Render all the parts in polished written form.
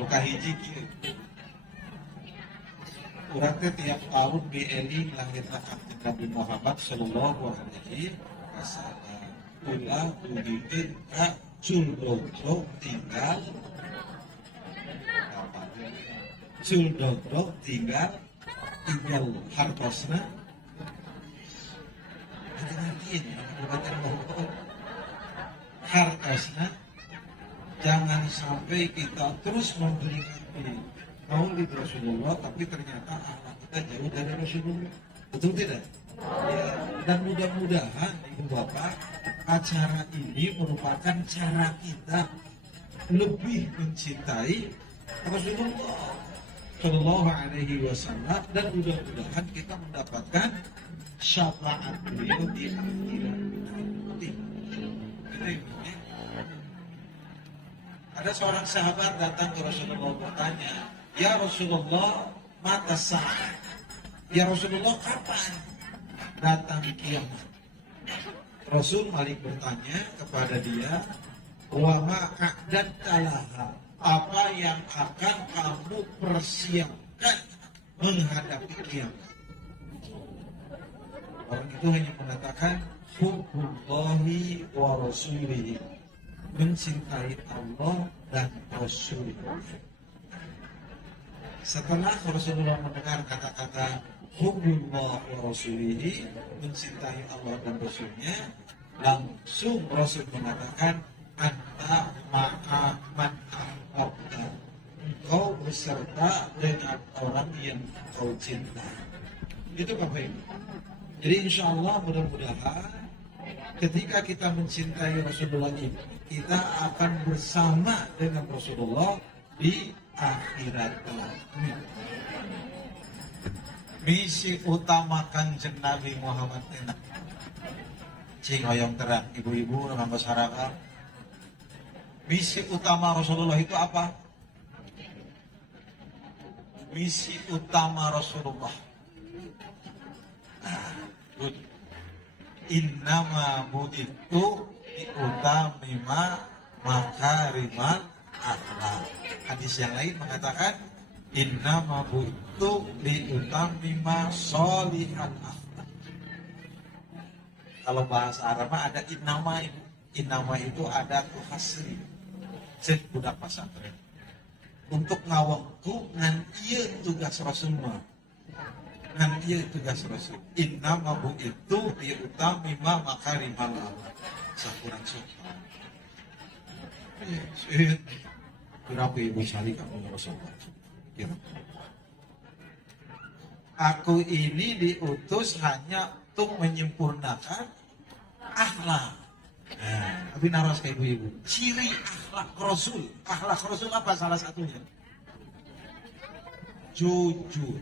Buka hiji kieu. Urang teh tiap tahun dieling lahirna Kanjeng Nabi Muhammad sallallahu alaihi wasallam. Ulah dugikeun ka Juldodo tinggal Juldodo tinggal hartosna. Hati-hatiin baca bahwa hartosna. Jangan sampai kita terus memperingati Maulid Rasulullah, tapi ternyata anak kita jauh dari Rasulullah. Betul tidak? Ya. Dan mudah-mudahan Ibu Bapak, acara ini merupakan cara kita lebih mencintai Rasulullah Shallallahu Alaihi Wasallam, dan mudah-mudahan kita mendapatkan syafaat beliau di akhirat. Ada seorang sahabat datang ke Rasulullah bertanya, "Ya Rasulullah, mata sa'ah?" Ya Rasulullah, kapan datang kiamat? Rasul Malik bertanya kepada dia, "Wa ma'adan talaha?" Apa yang akan kamu persiapkan menghadapi kiamat? Orang itu hanya mengatakan, hubbullahi wa rasulihi, mencintai Allah dan Rasulullah. Setelah Rasulullah mendengar kata-kata hubbullah wa rasulihi, mencintai Allah dan Rasulnya, langsung Rasul mengatakan, anta ma'a man ahbabta, engkau beserta dengan orang yang kau cinta. Itu Bapak Ibu. Jadi insya Allah mudah-mudahan ketika kita mencintai Rasulullah ini, kita akan bersama dengan Rasulullah di akhirat kelak. Misi utama Kanjeng Nabi Muhammad enak. Cing hoyong terang, ibu-ibu dan masyarakat. Misi utama Rasulullah itu apa? Misi utama Rasulullah. Innama bu'ithu liutamima makarimal akhlak. Hadis yang lain mengatakan innama bu'ithu liutamima sholihan akhlak. Kalau bahasa Arab ada innama itu. Innama itu ada tuh hasri. Cek budak pesantren. Untuk ngawangku ngan ieu tugas Rasulullah. Ngan ieu tugas Rasul. Innama bu'ithu liutamima makarimal akhlak. Sakurang sopan. Berapa ibu sali kamu Rasulullah? Kira. Aku ini diutus hanya untuk menyempurnakan akhlak. Nah, tapi naras ke ibu-ibu. Ciri akhlak Rasul. Akhlak Rasul apa salah satunya? Jujur.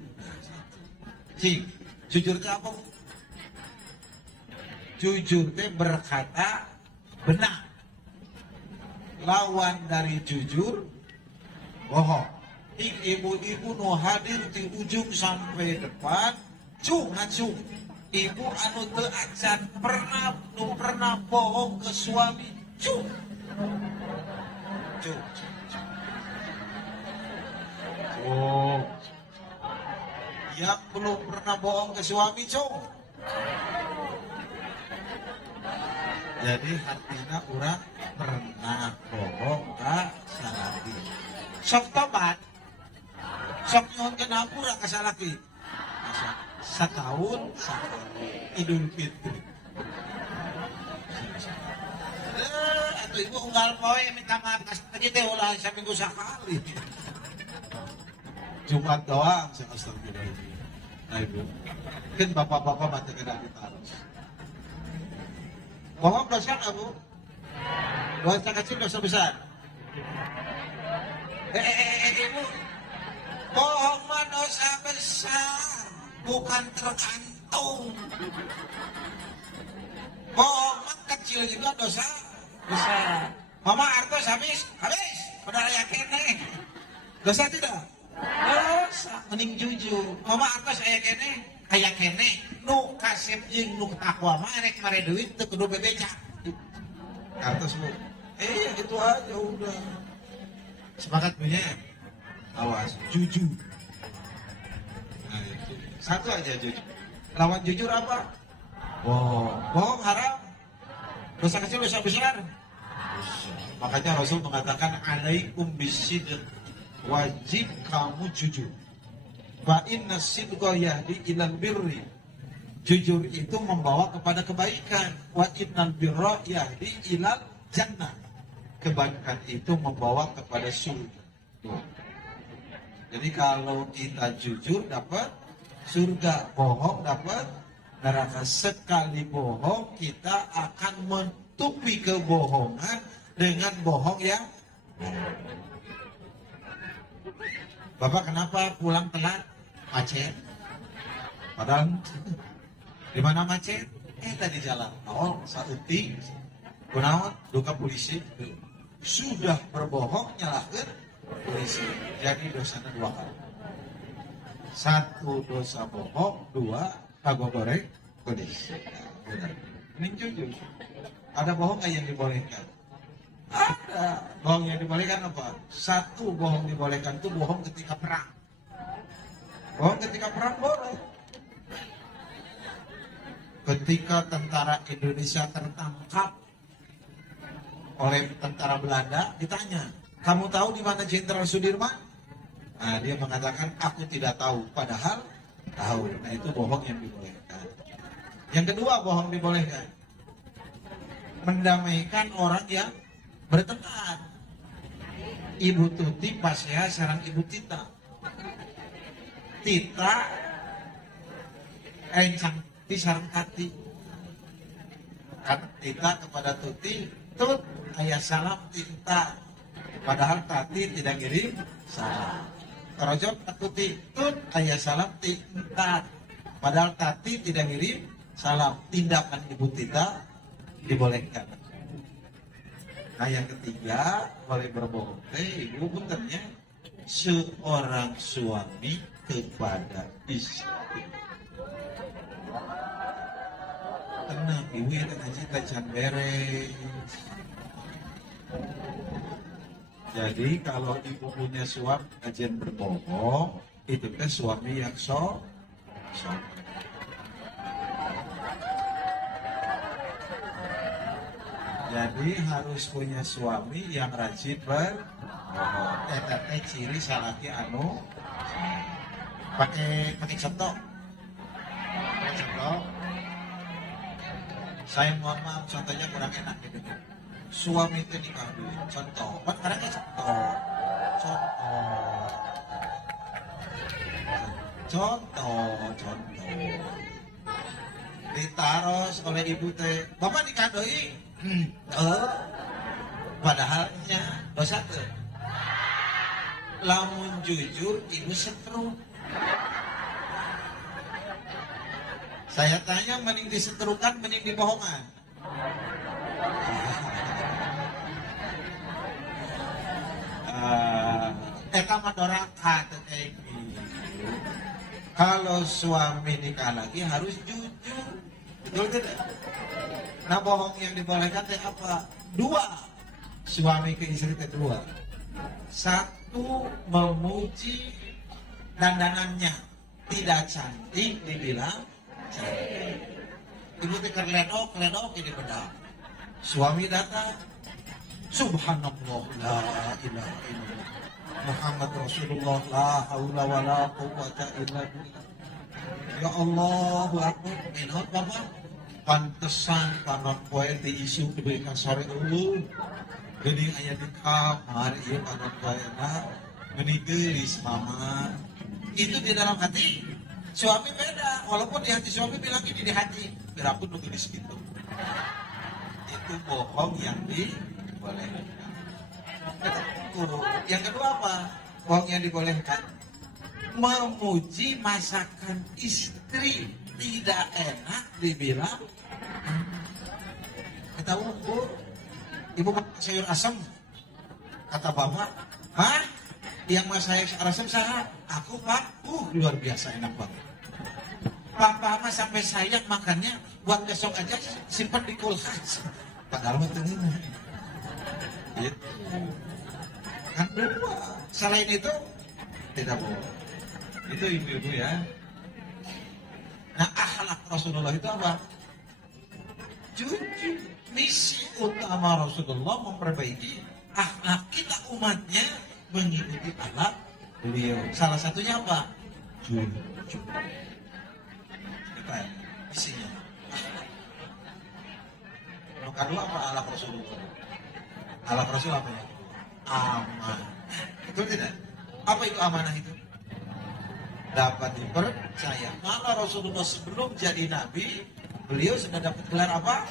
Cing, jujur itu apa? Jujur itu berkata benar. Lawan dari jujur, bohong. Ibu-ibu nu hadir di ujung sampai depan, cung. Ibu anu teu acan pernah bohong ke suami, cung. Oh. Yang belum pernah bohong ke suami, cung. Jadi artinya urang pernah bohong ke salaki. Sok tobat. Sok nyuhunkeun hampura ka salaki. Setahun Idul Fitri. Atuh ibu unggal poe minta maaf ka salaki teh ulah saminggu sakali. Jumat doang saya astagfirullah. Nah ibu, mungkin bapak-bapak mati kena kita harus. Bohong dosa nggak bu? Dosa kecil dosa besar? Ibu, bohong mah dosa besar, bukan tergantung. Bohong mah kecil juga dosa besar. Mama artos habis, udah yakin nih. Dosa tidak? Dosa, mending jujur. Mama artos aya kene, nu kasep jeung nu takwa mah rek mare duit teu kudu bebeca. Artos bu. Gitu aja udah. Semangat punya. Awas, jujur. Nah, itu. Satu aja jujur. Lawan jujur apa? Bohong. Bohong haram. Dosa kecil, dosa besar. Makanya Rasul mengatakan alaikum bisidq, wajib kamu jujur. Fa inna sidqa yahdi ilal birri. Jujur itu membawa kepada kebaikan. Wa innal birra yahdi ilal jannah. Kebaikan itu membawa kepada surga. Jadi kalau kita jujur dapat surga, bohong dapat neraka. Sekali bohong kita akan menutupi kebohongan dengan bohong yang Bapak kenapa pulang telat? Macet. Padahal di mana macet? Tadi jalan. Oh, sauti. Kunaon duka polisi. Sudah berbohong nyalahkeun polisi. Jadi dosanya 2 kali. 1 dosa bohong, 2 kagogorek polisi. Benar. Ini jujur. Ada bohong yang dibolehkan? Ada. Bohong yang dibolehkan apa? 1 bohong dibolehkan itu bohong ketika perang. Bohong ketika perang boleh. Ketika tentara Indonesia tertangkap oleh tentara Belanda, ditanya, kamu tahu di mana Jenderal Sudirman? Nah, dia mengatakan, aku tidak tahu. Padahal tahu. Nah, itu bohong yang dibolehkan. Yang kedua bohong dibolehkan. Mendamaikan orang yang bertengkar. Ibu Tuti pas ya sarang Ibu Tita. Tita encang ti sarang Tati. Tita kepada Tuti, Tut ayah salam Tita. Padahal Tati tidak ngirim salam. Kerojok Tuti, Tut ayah salam Tita. Padahal Tati tidak ngirim salam. Tindakan Ibu Tita dibolehkan. Nah yang ketiga boleh berbohong. Ibu benarnya seorang suami kepada istri. Tenang, ibu ya ngaji tajan beres. Jadi kalau ibu punya suami kajian berbohong, itu kan suami yang so. Jadi harus punya suami yang rajin berbohong. Tapi ciri salaki anu pakai contoh. Saya mohon maaf contohnya kurang enak gitu. Suami itu nikah dulu. Contoh, kan karena contoh. Ditaros oleh ibu teh, bapak nikah doi. Padahalnya dosa tuh. Lamun jujur ibu setruk. Saya tanya mending disetrukan mending dibohongan. Eta mah doraka teh kayak gitu. Kalau suami nikah lagi harus jujur. Betul tidak? Nah bohong yang dibolehkan teh apa? 2. Suami ke istri teh 2. 1 memuji dandanannya tidak cantik dibilang cantik. Ibu teh keledok ini benar. Suami datang, subhanallah la ilaha illallah Muhammad Rasulullah la haula wala quwwata illa billah. Ya Allah akbar. Minhot bapak pantesan panon poe di isu diberikan sore dulu. Geuning aya di kamar ieu panon poena geuning geulis mama. Itu di dalam hati. Suami beda, walaupun di hati suami bilang ini di hati, berapun nu geulis gitu. Itu bohong yang dibolehkan. Yang kedua apa? Bohong yang dibolehkan. Memuji masakan istri tidak enak dibilang. Ketahuan bu, ibu masak sayur asam. Kata bapak, hah? Yang masak sayur asam salah? Aku pak, luar biasa enak banget. Papa mah sampai sayang makannya buat besok aja simpan di kulkas. Padahal mah teu gitu. Kan dua. Selain itu Tidak boleh. Itu ibu-ibu ya. Nah, akhlak Rasulullah itu apa? Jujur. Misi utama Rasulullah memperbaiki akhlak kita umatnya mengikuti akhlak beliau. Salah satunya apa? Jujur. Kita ya, misinya. Yang kedua apa akhlak Rasulullah? Akhlak Rasul apa ya? Amanah. Betul tidak? Apa itu amanah itu? Dapat dipercaya. Maka Rasulullah sebelum jadi nabi, beliau sudah dapat gelar apa?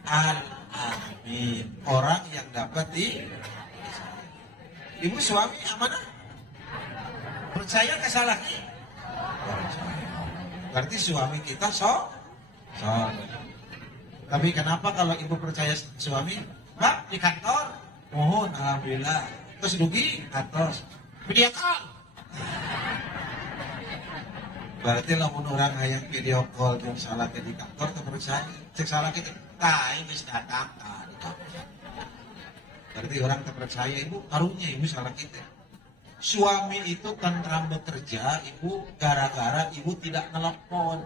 Al-Amin. Orang yang dapat di ibu suami amanah. Percaya ke salahnya? Percaya. Berarti suami kita Tapi kenapa kalau ibu percaya suami? Pak, di kantor? Mohon, alhamdulillah. Terus rugi? Atas. Video call. Berarti lamun orang yang video call yang salah ke di kantor terpercaya. Cek salah kita. Nah, ini sudah datang. Berarti orang terpercaya ibu, karunya ibu salah kita. Suami itu tentram bekerja, ibu gara-gara ibu tidak nelpon.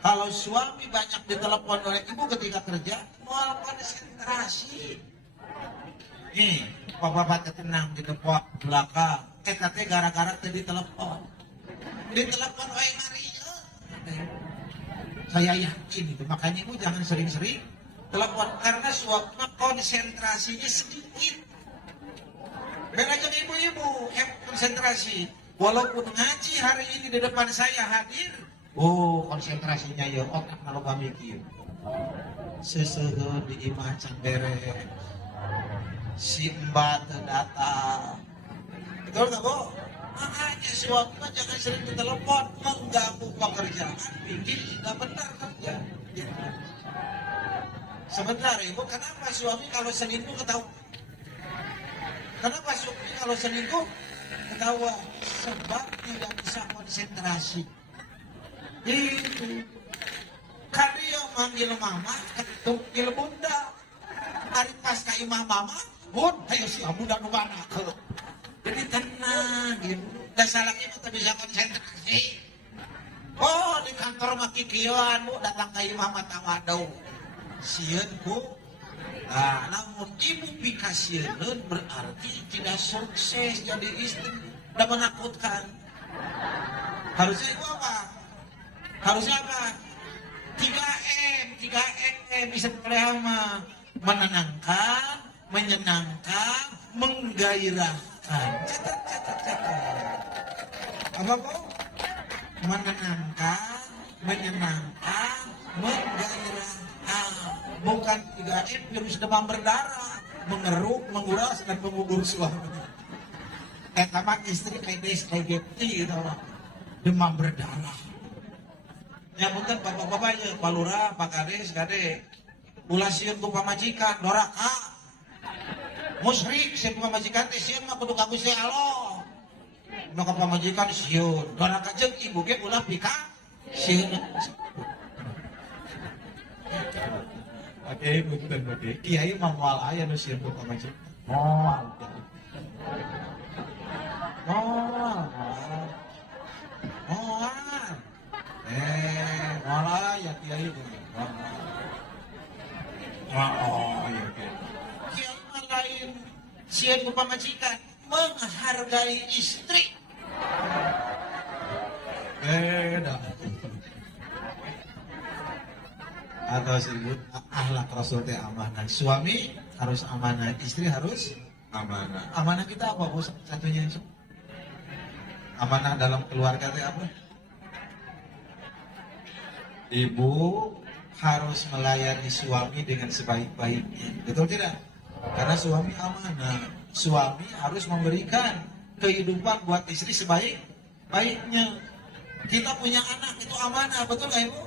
Kalau suami banyak ditelepon oleh ibu ketika kerja, mau konsentrasi. Nih, bapak-bapak tenang di depan belakang. Gara-gara tadi telepon. Ditelepon oleh Maria. Saya yakin itu, makanya ibu jangan sering-sering telepon karena suami konsentrasinya sedikit. Biar aja ibu-ibu konsentrasi. Walaupun ngaji hari ini di depan saya hadir, konsentrasinya ya otak kalau kami mikir. Sesuatu di imacan bere, si mbak datang. Betul tak bu? Makanya suami jangan sering ditelepon mengganggu pekerjaan, bikin tidak benar kerja. Sebentar ibu, kenapa suami kalau selingkuh ketawa? Kenapa suami kalau selingkuh ketawa? Sebab tidak bisa konsentrasi. Itu kan dia manggil mama, manggil bunda. Hari pas ke imah mama, bun, ayo si bunda nubana ke. Jadi tenang, gitu. Dan salahnya kita bisa konsentrasi. Oh, di kantor maki kieuan, bu, datang ke imah mata wadau. Sieun, bu. Nah, namun ibu pikasieun berarti tidak sukses jadi istri. Udah menakutkan. Harusnya ibu apa? Harusnya apa? 3M bisa terlama. Menenangkan, menyenangkan, menggairahkan. Catat. Apa bu? Menenangkan, menyenangkan, menggairahkan. Bukan 3M virus demam berdarah, mengeruk, menguras dan mengudur suami. Tamat istri kayak gitu, demam berdarah. Ya bukan bapak-bapak ya, Pak Lurah, Pak Kades, Kade. Ulah sieun ku pamajikan, doraka. Musyrik sieun ku pamajikan teh sieun mah kudu ka Gusti Allah. Nu ka pamajikan sieun, doraka jeung ibu ge ulah pika sieun. Oke, punten oke. Kiai mah moal aya nu sieun ku pamajikan. Moal. Moal ya kiai itu. Ya. Kiai mah lain sieun ku pamajikan menghargai istri. Beda. Atau disebut akhlak Rasul teh amanah. Suami harus amanah, istri harus amanah. Amanah kita apa bu? Satunya itu. Amanah dalam keluarga teh apa? Ibu harus melayani suami dengan sebaik-baiknya. Betul tidak? Karena suami amanah. Suami harus memberikan kehidupan buat istri sebaik-baiknya. Kita punya anak itu amanah, betul nggak ibu?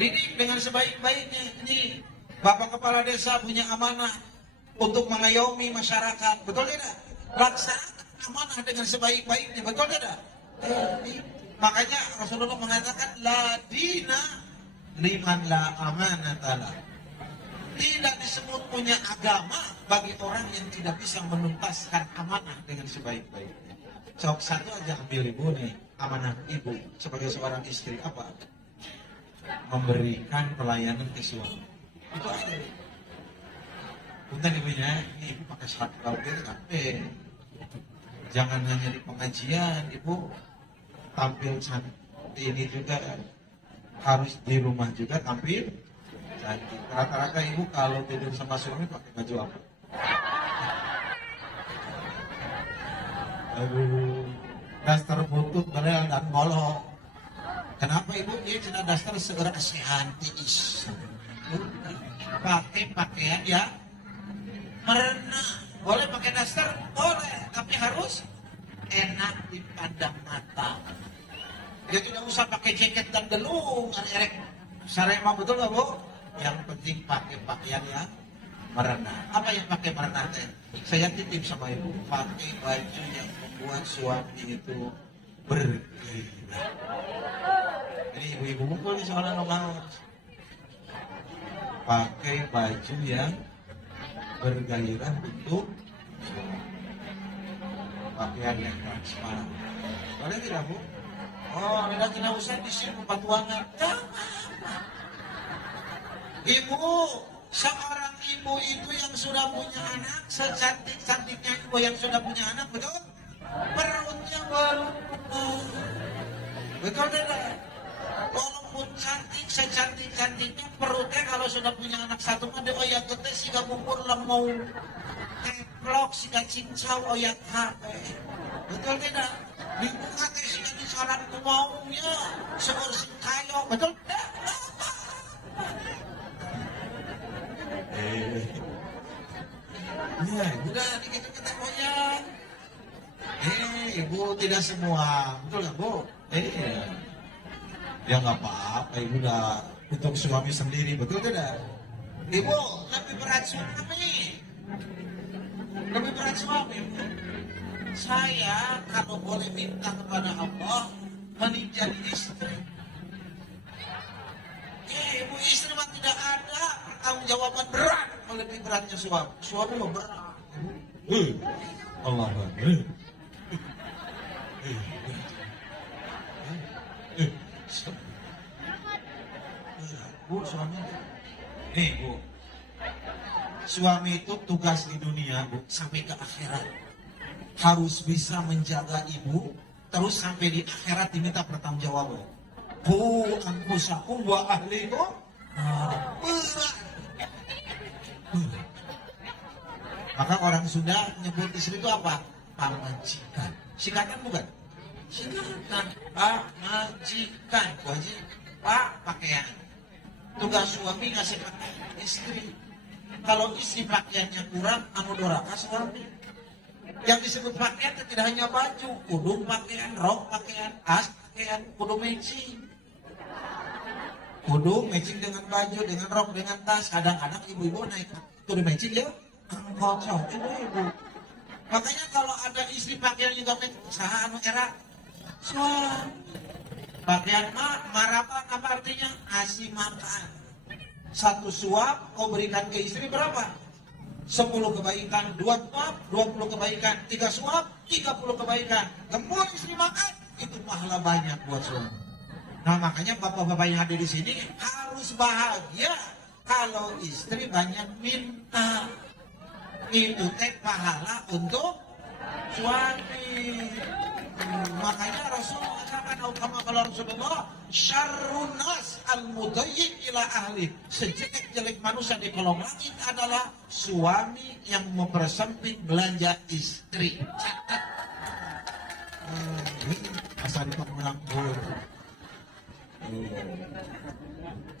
Didik dengan sebaik-baiknya. Ini Bapak Kepala Desa punya amanah untuk mengayomi masyarakat, betul tidak? Laksanakan amanah dengan sebaik-baiknya, betul tidak? Makanya Rasulullah mengatakan la dina liman la amanatalah. Tidak disebut punya agama bagi orang yang tidak bisa menuntaskan amanah dengan sebaik-baiknya. Sok satu aja ambil ibu nih, amanah ibu sebagai seorang istri apa? Memberikan pelayanan ke suami. Itu aja. Punten ibunya, ini ibu pakai sarung gaul tapi jangan hanya di pengajian, ibu tampil cantik ini juga harus di rumah juga tampil cantik. Rata-rata ibu kalau tidur sama suami pakai baju apa? Aduh, daster butut berel dan bolong. Kenapa ibu dia cina daster segera sehantis? Pakai pakaian ya merena. Boleh pakai daster? Boleh, tapi harus enak dipandang mata. Dia tidak usah pakai jaket dan gelung, erek. Sarema betul nggak bu? Yang penting pakai pakaian yang merena. Apa yang pakai merena teh? Saya titip sama ibu, pakai baju yang membuat suami itu bergairah. Ini ibu-ibu mukul nih soalnya ngomong. Pakai baju yang bergairah untuk pakaian yang transparan. Boleh tidak bu? Oh, tidak usah disini patuangan. Ibu, seorang ibu itu yang sudah punya anak, secantik-cantiknya ibu yang sudah punya anak, betul? Perutnya baru betul tidak? Walaupun cantik, secantik-cantiknya perutnya kalau sudah punya anak satu mah dia oyak gede sih gak bubur lemau teplok sih gak cincau oyak HP. Betul tidak? Dibuka teh sih gak disaran kemaunya seorang kayo, betul tidak? Ya, udah dikit kita koyak. Ibu tidak semua, betul nggak bu? Ya nggak apa-apa, ibu udah untuk suami sendiri, betul tidak? Ibu lebih berat suami, lebih berat suami. Saya kalau boleh minta kepada Allah menjadi istri. Ibu istri mah tidak ada pertanggungjawaban berat lebih beratnya suami. Suami mah berat. Allah Akbar. Bu, suami. Nih bu, suami itu tugas di dunia bu sampai ke akhirat harus bisa menjaga ibu, terus sampai di akhirat diminta pertanggungjawaban. Bu, anfusakum wa ahlikum. Maka orang Sunda nyebut istri itu apa? Pamajikan. Singkatan bukan? Singkatan. Pak majikan. Pak pakaian. Tugas suami ngasih pakaian istri. Kalau istri pakaiannya kurang, anu doraka suami. Yang disebut pakaian tidak hanya baju, kudung pakaian, rok pakaian, tas pakaian, kudu matching. Kudu matching dengan baju, dengan rok, dengan tas. Kadang-kadang ibu-ibu naik kudu matching ya. Kocok ibu-ibu. Makanya kalau ada istri pakaian juga usaha anu era suami. Pakaian marapan apa artinya? Kasih makan. Satu suap kau berikan ke istri berapa? 10 kebaikan, 2 suap, 20 kebaikan, 3 suap, 30 kebaikan. Gembul istri makan, itu pahala banyak buat suami. Nah makanya bapak-bapak yang ada di sini harus bahagia kalau istri banyak minta. Itu teh pahala untuk suami. Makanya Rasulullah katakan kalau Rasulullah syarrun nas al-mudayyin ila ahli. Sejelek-jelek manusia di kolong langit adalah suami yang mempersempit belanja istri. Catat. Asal itu melangkur.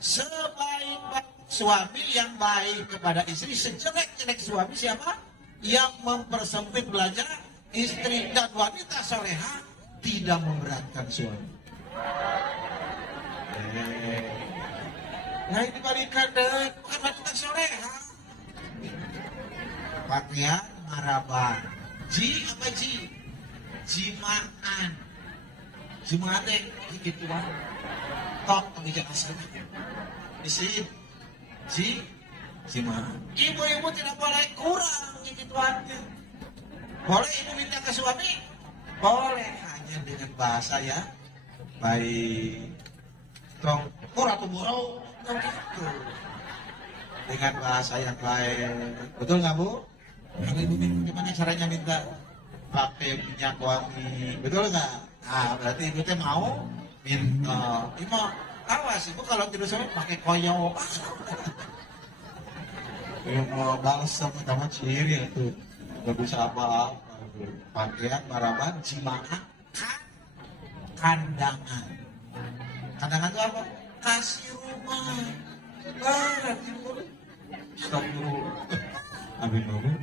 Sebaik-baik suami yang baik kepada istri, sejelek-jelek suami siapa? Yang mempersempit belanja istri. Dan wanita soleha tidak memberatkan suami. Nah ini balikan deh, bukan wanita soleha. Pakaian maraban. Ji apa ji? Jimaan. Jimaan deh, gitu kan. Tok pengikat asal. Di sini. Jimaan. Ibu-ibu tidak boleh kurang gituannya. Boleh ibu minta ke suami? boleh hanya dengan bahasa ya baik tong ratu burau gitu dengan bahasa yang baik, betul nggak Bu? Kalau ibu minum gimana caranya minta pakai minyak wangi, betul nggak? Ah berarti ibu teh mau minta, ibu awas ibu kalau tidur sama pakai koyo, mau balsam sama ciri itu nggak bisa apa-apa, pakaian maraban cimakan kandangan, kandangan itu apa? Kasih rumah, tidur, stop dulu, amin bagus.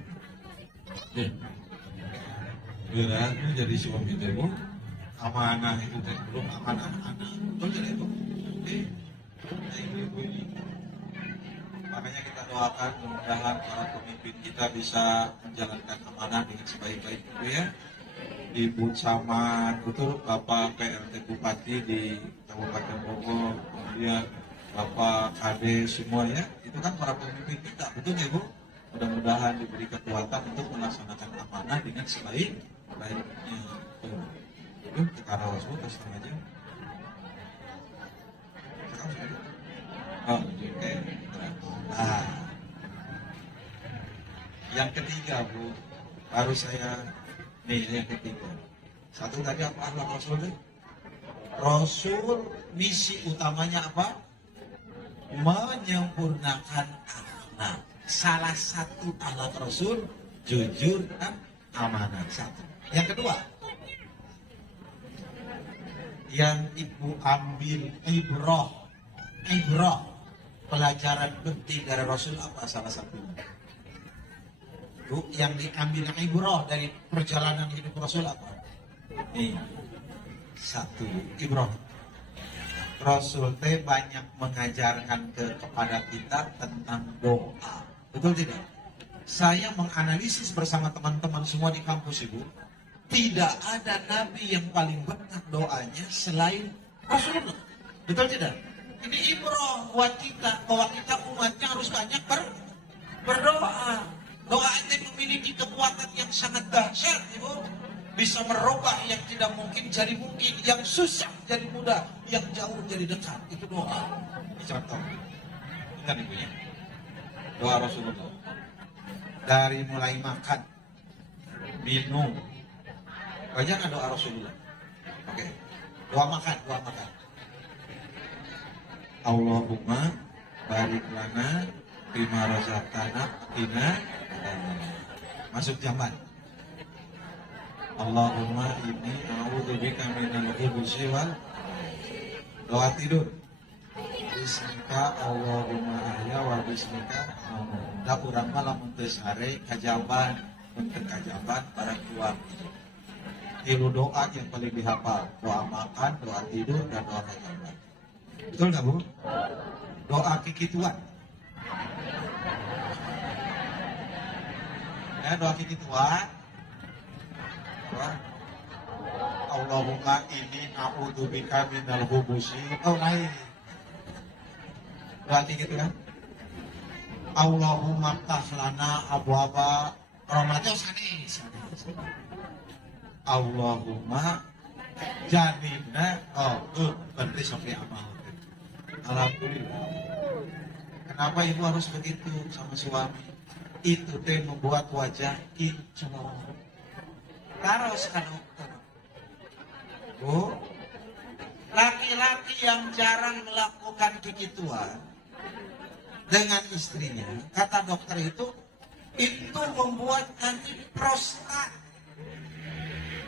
Berat jadi suami teh amanah itu teh belum amanah anak betul jadi itu ibu ini makanya kita doakan mudah-mudahan para pemimpin kita bisa menjalankan amanah dengan sebaik-baiknya ya. Ibu Camat betul Bapak PRT Bupati di Kabupaten Bogor, kemudian Bapak KD semua ya, itu kan para pemimpin kita betul ya Bu. Mudah-mudahan diberi kekuatan untuk melaksanakan amanah dengan sebaik-baiknya. Itu kita rasul terus aja. Oh, oke. Nah, yang ketiga Bu, baru saya nih yang ketiga. Satu tadi apa akhlak Rasul itu? Rasul misi utamanya apa? Menyempurnakan akhlak. Salah satu akhlak Rasul jujur dan amanah. Satu. Yang kedua, yang ibu ambil ibrah pelajaran penting dari Rasul apa salah satunya? Bu, yang diambil ibrah dari perjalanan hidup Rasul apa? Nih, satu ibrah. Rasul teh banyak mengajarkan kepada kita tentang doa. Betul tidak? Saya menganalisis bersama teman-teman semua di kampus Ibu. Tidak ada nabi yang paling banyak doanya selain Rasulullah. Betul tidak? Ini ibrah buat kita bahwa kita umatnya harus banyak berdoa. Doa itu memiliki kekuatan yang sangat dahsyat, Ibu. Bisa merubah yang tidak mungkin jadi mungkin, yang susah jadi mudah, yang jauh jadi dekat. Itu doa. Ini contoh. Ingat Ibu ya. Doa Rasulullah. Dari mulai makan, minum. Banyak kan doa Rasulullah. Oke. Doa makan. Allahumma barik lana bima razaqtana qina masuk jamban. Allahumma inni a'udzubika minal khubuthi wal doa tidur. Bismika Allahumma ahya wa bismika da urang malam teu sare kajaban untuk kajaban para keluarga. Tilu doa yang paling dihafal, doa makan, doa tidur, dan doa kajaban. Betul nggak Bu? Doa kikituan. Ya, doa kikituan. Allahumma inni a'udzubika minal khubuthi. Oh lain. Doa kikituan. Allahumma tahlana abwaba rahmatnya sanes. Allahumma janibna berarti sampai amal. Alhamdulillah. Kenapa ibu harus begitu sama suami? Itu teh membuat wajah kinclong. Taruh ke dokter. Bu, laki-laki yang jarang melakukan kekituan dengan istrinya, kata dokter itu membuat nanti prostat.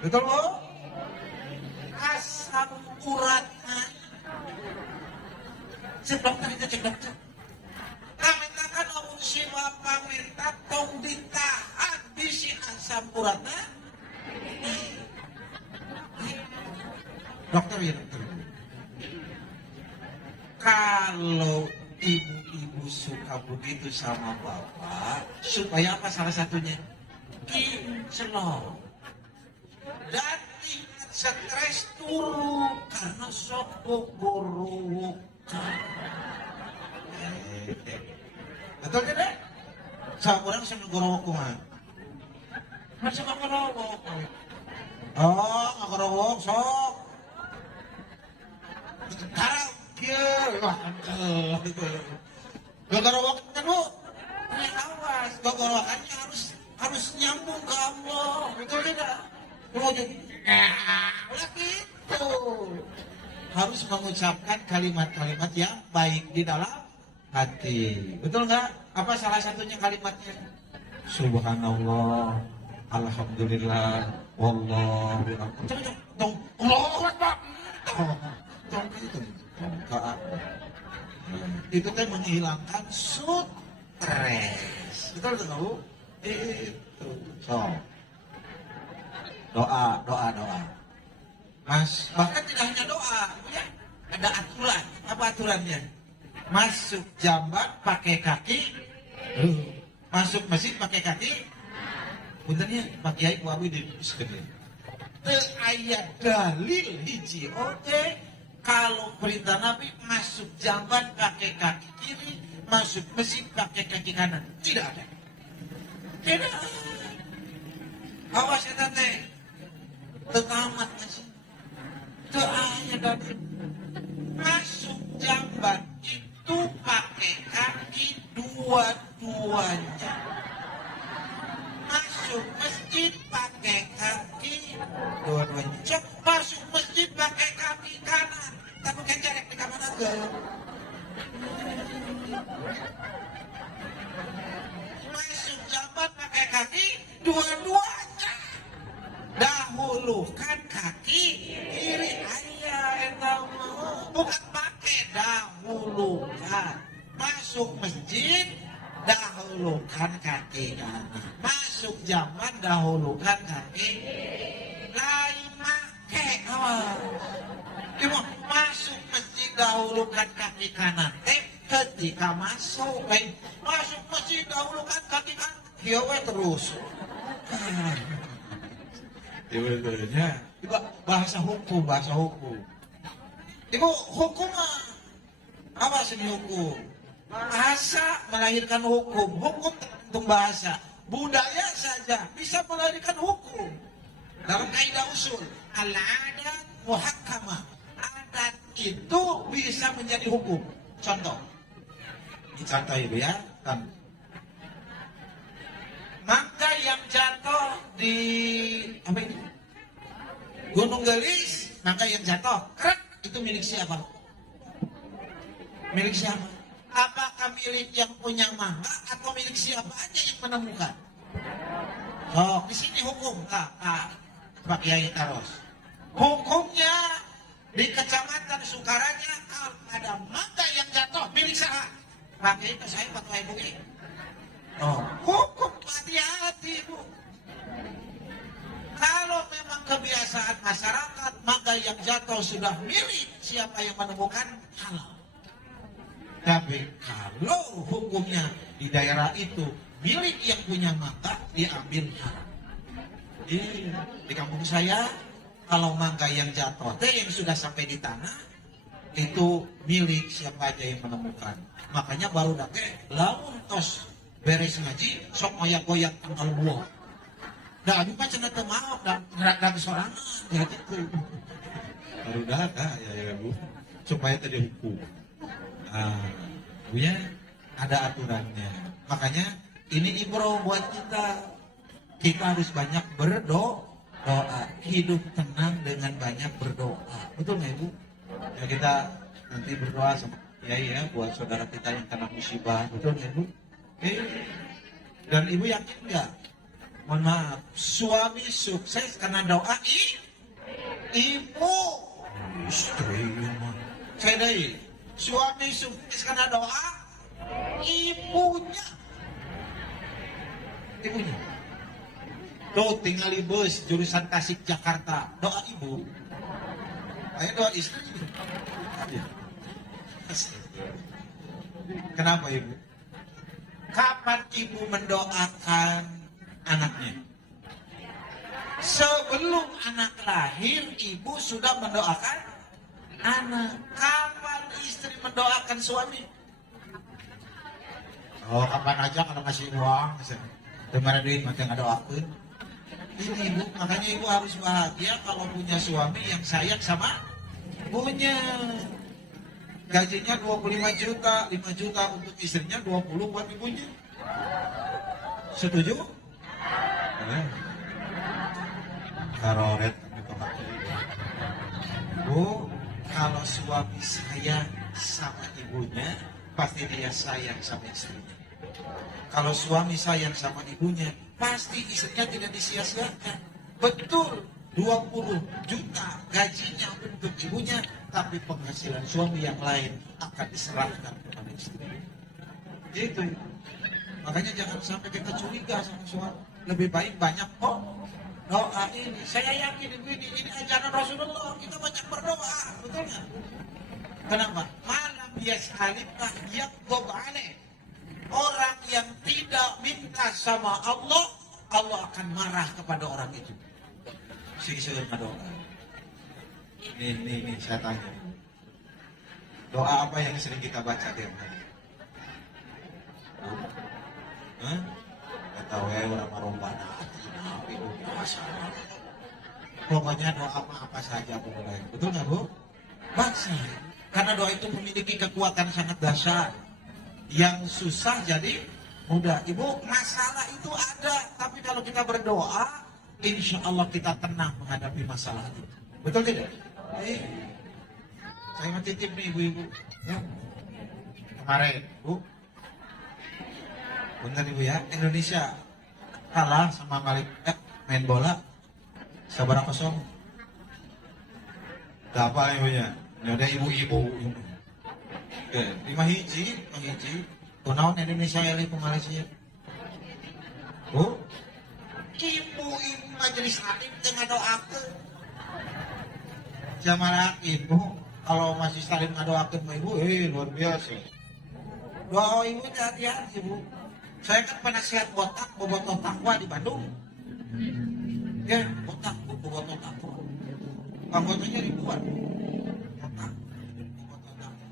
Betul Bu? Asam uratnya. Cek dokter itu cek dokter. Kamentakan omong si bapak minta tong ditahan bisi asam uratnya. Dokter ya dokter. Kalau ibu-ibu suka begitu sama bapak, supaya apa salah satunya? Kinclong. Dan tingkat stres turun karena sok buruk. Betul tidak? Sa orang sama gorowok kumaha. Masuk ke gorowok. Oh, garawok sok. Karaoke, wah, garawok kan lu, awas, garawakannya harus nyambung ke Allah, betul tidak? Mau jadi, udah gitu. Harus mengucapkan kalimat-kalimat yang baik di dalam hati, betul nggak? Apa salah satunya kalimatnya? Subhanallah, alhamdulillah, wallahu akbar. Dong, Allahu akbar. Dong gitu. Itu teh menghilangkan stres. Betul tahu? Itu. So. Doa. Mas, bahkan tidak hanya doa, ya. Ada aturan. Apa aturannya? Masuk jamban pakai kaki. Masuk masjid pakai kaki. Puntennya Pak Kiai ku abdi di sekalian. Teu aya dalil hiji oke kalau perintah Nabi masuk jamban pakai kaki kiri, masuk masjid pakai kaki kanan. Tidak ada. Tidak. Awas eta teh. Teu tamat masih. Teu aya dalil. Masuk jamban itu pakai kaki dua-duanya. Masuk masjid pakai kaki dua-duanya. Cok masuk masjid pakai kaki kanan. Tapi kan jarek di kamar aja. Masuk jamban pakai kaki dua-duanya. Dahulukan kaki kiri ayah entah bukan pakai dahulukan. Masuk masjid dahulukan kaki kanan. Masuk zaman dahulukan kaki lain make masuk masjid dahulukan kaki kanan. Ketika masuk masuk masjid dahulukan kaki kanan. Kieu terus. Ya, bahasa hukum. Ibu hukum apa sih hukum? Bahasa melahirkan hukum tergantung bahasa. Budaya saja bisa melahirkan hukum. Dalam kaidah usul, al-adat muhakkamah. Adat itu bisa menjadi hukum. Contoh. Ini contoh ibu ya. Mangga yang jatuh di apa ini? Gunung Gelis, mangga yang jatuh, krek, itu milik siapa? Milik siapa? Apakah milik yang punya mangga atau milik siapa aja yang menemukan? Oh, di sini hukum Pak Kiai Taros. Hukumnya di Kecamatan Sukaranya kalau ada mangga yang jatuh milik siapa? Pak Kiai saya Pak Ibu. Oh, hukum hati-hati Bu. Kalau memang kebiasaan masyarakat mangga yang jatuh sudah milik siapa yang menemukan halal. Tapi kalau hukumnya di daerah itu milik yang punya mangga diambil haram. Di kampung saya kalau mangga yang jatuh yang sudah sampai di tanah itu milik siapa aja yang menemukan. Makanya baru dake lamun tos beres ngaji sok goyak-goyak tanggal buah. Da abi mah cenah teu maaf da gerak sorangan ya gitu. Baru dah ya Bu supaya tadi hukum. Bu ya ada aturannya. Makanya ini ibrah buat kita. Kita harus banyak berdoa. Hidup tenang dengan banyak berdoa. Betul nggak Ibu? Ya kita nanti berdoa sama ya buat saudara kita yang kena musibah. Betul nggak Ibu? Dan Ibu yakin nggak? Mohon maaf, suami sukses karena doa ibu. Istri saya dari suami sukses karena doa ibunya. Tuh tinggal di bus jurusan Tasik Jakarta, doa ibu. Ayo doa istri. Kenapa Ibu? Kapan ibu mendoakan anaknya? Sebelum anak lahir, ibu sudah mendoakan anak. Kapan istri mendoakan suami? Oh, kapan aja kalau ngasih uang, kemarin duit makin nggak doakan. Ini ibu, makanya ibu harus bahagia kalau punya suami yang sayang sama ibunya. Gajinya 25 juta, 5 juta untuk istrinya, 20 buat ibunya. Setuju? Karoret. Bu, kalau suami sayang sama ibunya, pasti dia sayang sama istrinya. Kalau suami sayang sama ibunya, pasti istrinya tidak disia-siakan. Betul, 20 juta gajinya untuk ibunya, tapi penghasilan suami yang lain akan diserahkan kepada istri. Gitu. Makanya jangan sampai kita curiga sama suami. Lebih baik banyak doa ini. Saya yakin ini ajaran Rasulullah. Kita banyak berdoa, betul nggak? Kenapa? Malam yas'alillah yaqdab alaih. Orang yang tidak minta sama Allah, Allah akan marah kepada orang itu. Sisi doa. Nih, saya tanya. Doa apa yang sering kita baca tiap hari? Kata orang marombana. Pokoknya doa apa saja boleh. Betul nggak, Bu? Baca. Karena doa itu memiliki kekuatan sangat dahsyat. Yang susah jadi mudah. Ibu, masalah itu ada, tapi kalau kita berdoa, insya Allah kita tenang menghadapi masalah itu. Betul tidak? Saya mau titip nih ibu-ibu. Ya. Kemarin, Bu. Benar ibu ya, Indonesia kalah sama Malaysia main bola. Seberapa kosong? Gak apa ibunya? Ini ada ibu-ibu. 5 hiji. Kunaon Indonesia eli ke Malaysia. Bu, ibu-ibu majelis hakim tengah doakeun. Jamaah ibu, kalau masih saling ngadoakeun sama ibu, luar biasa. Doa ibu hati-hati, Bu. Saya kan penasihat botak, bobotoh takwa di Bandung. Ya, botak, bobotoh takwa. Anggotanya ribuan. Botak, bobotoh takwa.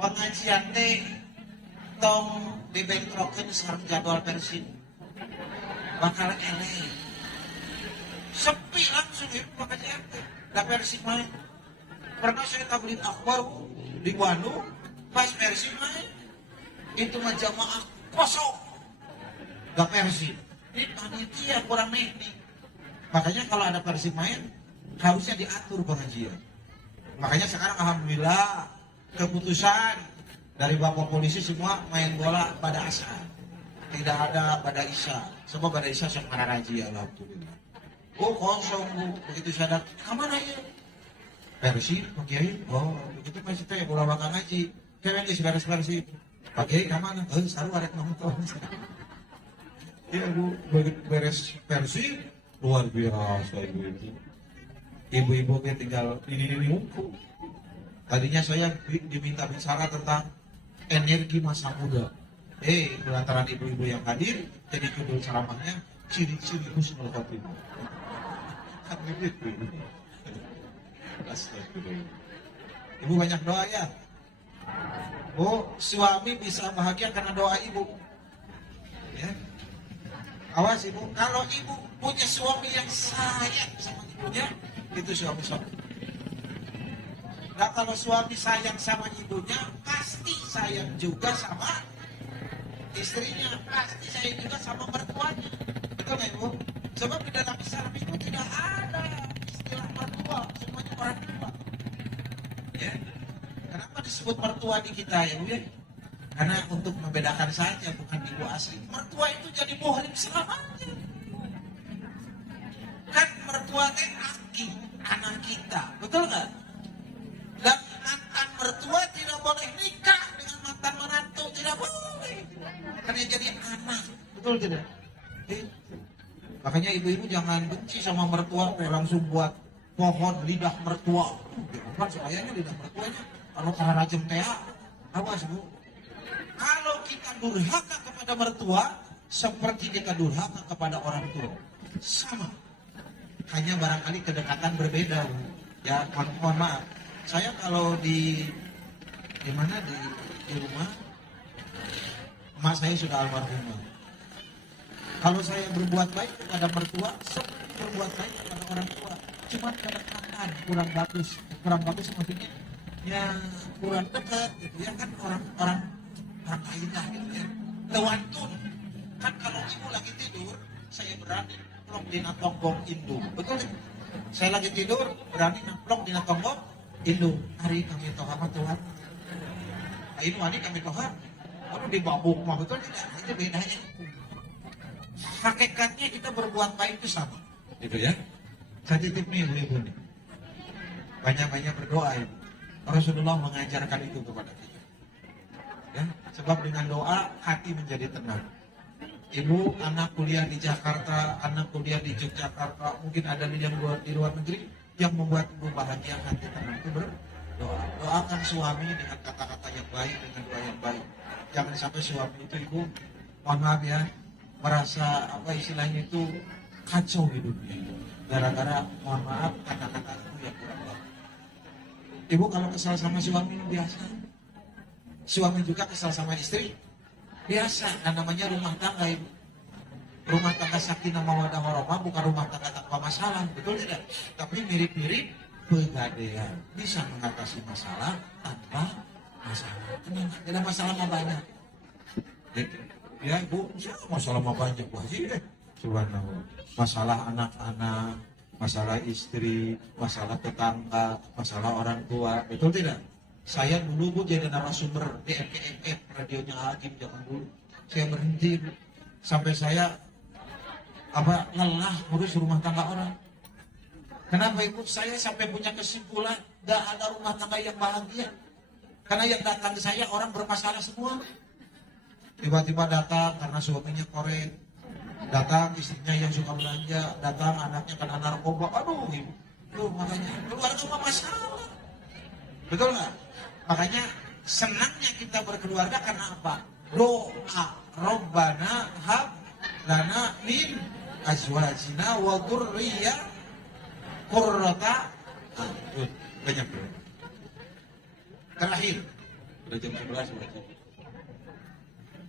Pengajian teh tong dibentrokeun sareng jadwal Persib. Bakal eleh. Sepi langsung ibu pengajian teh. Da Persib main. Pernah saya tabligh akbar di Bandung, pas Persib main. Itu mah jamaah kosong. Da Persib. Ini panitia kurang teknik. Makanya kalau ada Persib main, harusnya diatur pengajian. Makanya sekarang alhamdulillah keputusan dari Bapak Polisi semua main bola pada asar. Tidak ada pada isya. Semua pada isya sama ngaji alhamdulillah. Oh kosong Bu, begitu saya datang. Kemana ya? Persib, Pak Kiai. Oh, begitu pasti teh bola bakal ngaji. Kalian di beres Persib. Pak Kiai kemana? Saru arek nonton. Ya Bu, beres Persib luar biasa ibu-ibu. Ibu-ibu tinggal ini ngumpul. Tadinya saya diminta bicara tentang energi masa muda. Lantaran ibu-ibu yang hadir, jadi judul ceramahnya ciri-ciri husnul khotimah. Kan begitu. Ibu banyak doa ya. Bu, suami bisa bahagia karena doa ibu. Ya. Awas ibu, kalau ibu punya suami yang sayang sama ibunya, itu suami-suami. Nah kalau suami sayang sama ibunya, pasti sayang juga sama istrinya, pasti sayang juga sama mertuanya. Betul nggak ibu? Sebab di dalam Islam itu tidak ada istilah mertua, semuanya orang tua. Ya. Kenapa disebut mertua di kita ya bu ya? Karena untuk membedakan saja, bukan ibu asli. Mertua itu jadi muhrim selamanya. Kan mertua teh anak kita, betul nggak? Dan mantan mertua tidak boleh nikah dengan mantan menantu, tidak boleh. Karena jadi anak, betul tidak? Makanya ibu-ibu jangan benci sama mertua, langsung buat pohon lidah mertua. Bukan supayanya lidah mertuanya, kalau karena rajem teh, awas bu. Kalau kita durhaka kepada mertua, seperti kita durhaka kepada orang tua, sama. Hanya barangkali kedekatan berbeda, Bu. Ya, mohon maaf. Saya kalau di mana di rumah, emak saya sudah almarhumah. Kalau saya berbuat baik kepada mertua, seperti berbuat baik kepada orang tua. Cuma kedekatan kurang bagus. Kurang bagus maksudnya ya kurang dekat gitu ya kan orang kaidah gitu ya. Tewantun. Kan kalau ibu lagi tidur, saya berani nemplok di tonggong induk. Betul kan? Saya lagi tidur, berani nemplok di tonggong induk. Hari kami toha mah Tuhan. Ini wani kami toha. Aduh dibabuk mah betul tidak? Itu bedanya. Hakikatnya kita berbuat baik itu sama. Gitu ya. Saya titip nih ibu-ibu nih. Banyak-banyak berdoa ibu. Rasulullah mengajarkan itu kepada kita. Ya, sebab dengan doa hati menjadi tenang. Ibu, anak kuliah di Jakarta, anak kuliah di Yogyakarta, mungkin ada yang di luar negeri yang membuat ibu bahagia hati tenang itu berdoa. Doakan suami dengan kata-kata yang baik, dengan doa yang baik. Jangan sampai suami itu ibu, mohon maaf ya, merasa apa istilahnya itu kacau hidupnya. Gara-gara mohon maaf kata-kata itu yang kurang baik. Ibu kalau kesal sama suami biasa. Suami juga kesal sama istri biasa. Dan namanya rumah tangga ibu. Rumah tangga sakinah mawaddah warahmah bukan rumah tangga tanpa masalah, betul tidak? Tapi mirip-mirip pegadaian. Bisa mengatasi masalah tanpa masalah. Kenapa? Tidak masalah mah banyak. Ya ibu, masalah mah banyak wajib deh. Subhanallah. Masalah anak-anak, masalah istri, masalah tetangga, masalah orang tua, betul tidak? Saya dulu bu jadi narasumber di MKMF, radionya Agim zaman dulu. Saya berhenti sampai saya lelah ngurus rumah tangga orang. Kenapa ibu? Saya sampai punya kesimpulan gak ada rumah tangga yang bahagia. Karena yang datang ke saya orang bermasalah semua. Tiba-tiba datang karena suaminya korek, datang istrinya yang suka belanja, datang anaknya kena narkoba. Aduh ibu, tuh makanya keluarga cuma masalah. Betul nggak? Makanya senangnya kita berkeluarga karena apa? Doa Rabbana hab lana min azwajina wa dzurriyyah qurrata a'yun. Banyak bro. Terakhir, udah jam 11 berarti.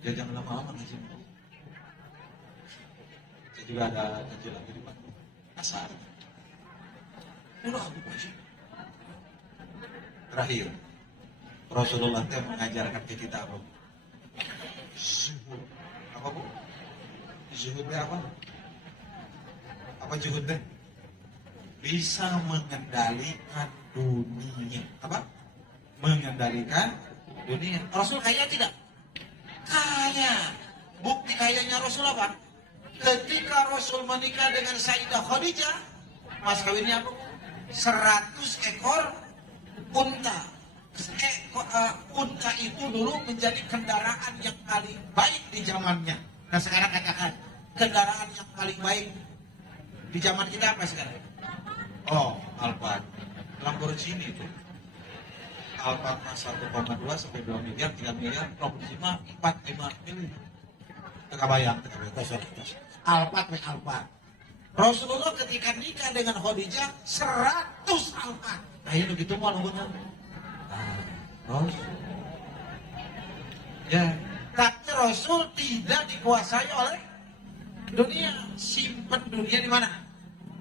Ya jangan lama-lama ngaji. Saya juga ada janji lagi di mana? Asar. Udah aku baca. Terakhir, Rasulullah itu mengajarkan ke kita apa? Zuhud. Apa bu? Zuhudnya apa? Apa zuhudnya? Bisa mengendalikan dunia. Apa? Mengendalikan dunia. Rasul kaya tidak? Kaya. Bukti kayanya Rasul apa? Ketika Rasul menikah dengan Sayyidah Khadijah, mas kawinnya apa? 100 ekor unta. Unta itu dulu menjadi kendaraan yang paling baik di zamannya. Nah sekarang katakan, kendaraan yang paling baik di zaman kita apa sekarang? Oh, Alphard. Lamborghini itu. Alphard 1,2 sampai 2 miliar, 3 miliar, Lamborghini 4-5 miliar. Terbayang. Alphard. Rasulullah ketika nikah dengan Khadijah 100 Alphard. Nah ini gitu malah benar. Rasul. Ya, tapi Rasul tidak dikuasai oleh dunia. Simpan dunia di mana?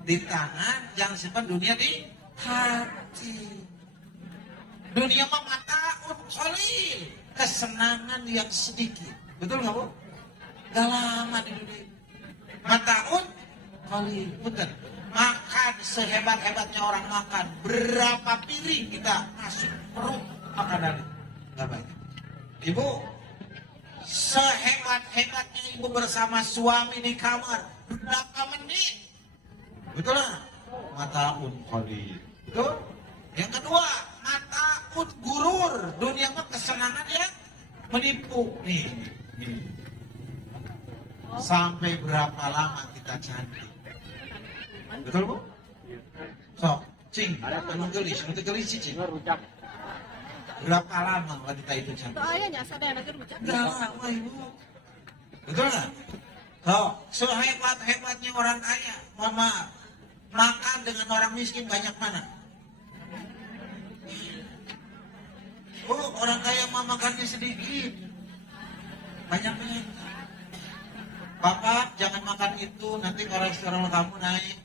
Di tangan, jangan simpan dunia di hati. Dunia mah mataun qalil, kesenangan yang sedikit. Betul nggak bu? Gak lama di dunia. Mataun qalil, betul. Makan sehebat-hebatnya orang makan, berapa piring kita masuk perut makanan nggak banyak. Ibu, sehebat-hebatnya ibu bersama suami di kamar, berapa menit? Betul lah, mataun qalil. Betul. Yang kedua, mataun gurur, dunia mah kesenangan yang menipu. Nih. Sampai berapa lama kita cantik? Betul bu? So, cing, anu gelis cing. Berapa lama wanita itu cantik? Gak lama ibu. Betul nggak? So, sehebat-hebatnya orang kaya, mohon maaf, makan dengan orang miskin banyak mana? Oh, orang kaya mah makannya sedikit, banyak. Bapak jangan makan itu, nanti kolesterol kamu naik.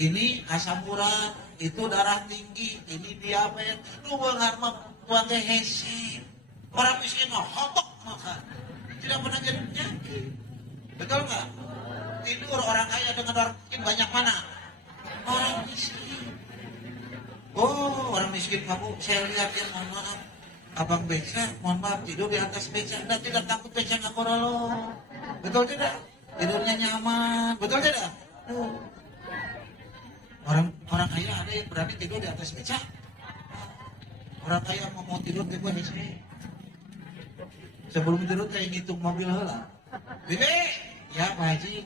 Ini asam urat, itu darah tinggi, ini diabetes. Lu benar buang hese. Orang miskin mah hotok makan, tidak pernah jadi penyakit. Betul nggak? Tidur orang kaya dengan orang miskin banyak mana? Orang miskin. Oh, orang miskin kamu, saya lihat ya, mohon maaf. Abang beca, mohon maaf, tidur di atas beca. Dan tidak takut beca nggak korolo. Betul tidak? Tidurnya nyaman. Betul tidak? Orang kaya ada yang berani tidur di atas beca. Orang kaya mau tidur di bawah beca. Sebelum tidur kayak ngitung mobil lah. Bibi, ya Pak Haji,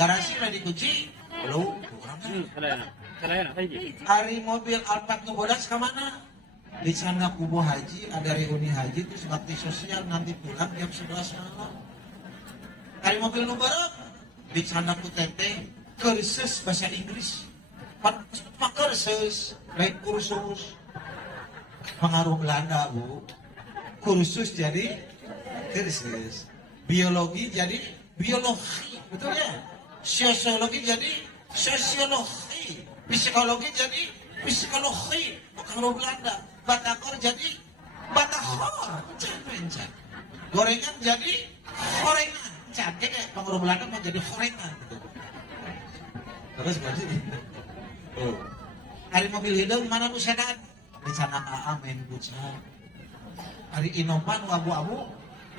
garasi udah dikunci? Belum, kurang kan? Hari mobil Alphard ngebodas kemana? Di sana kubu haji, ada reuni haji, terus bakti sosial nanti pulang jam 11 malam. Hari mobil nubarang, di sana ku teteh, kursus bahasa Inggris. Pak kursus, lain kursus. Pengaruh Belanda, Bu. Kursus jadi kursus. Biologi jadi biologi, betul ya? Sosiologi jadi sosiologi. Psikologi jadi psikologi. Pengaruh Belanda. Batakor jadi batakor. Jangan. Gorengan jadi gorengan. Jadi pengaruh Belanda mau jadi gorengan. Terus berarti hari mobil hidung mana bu sedan? Di sana main buca. Hari inoman abu-abu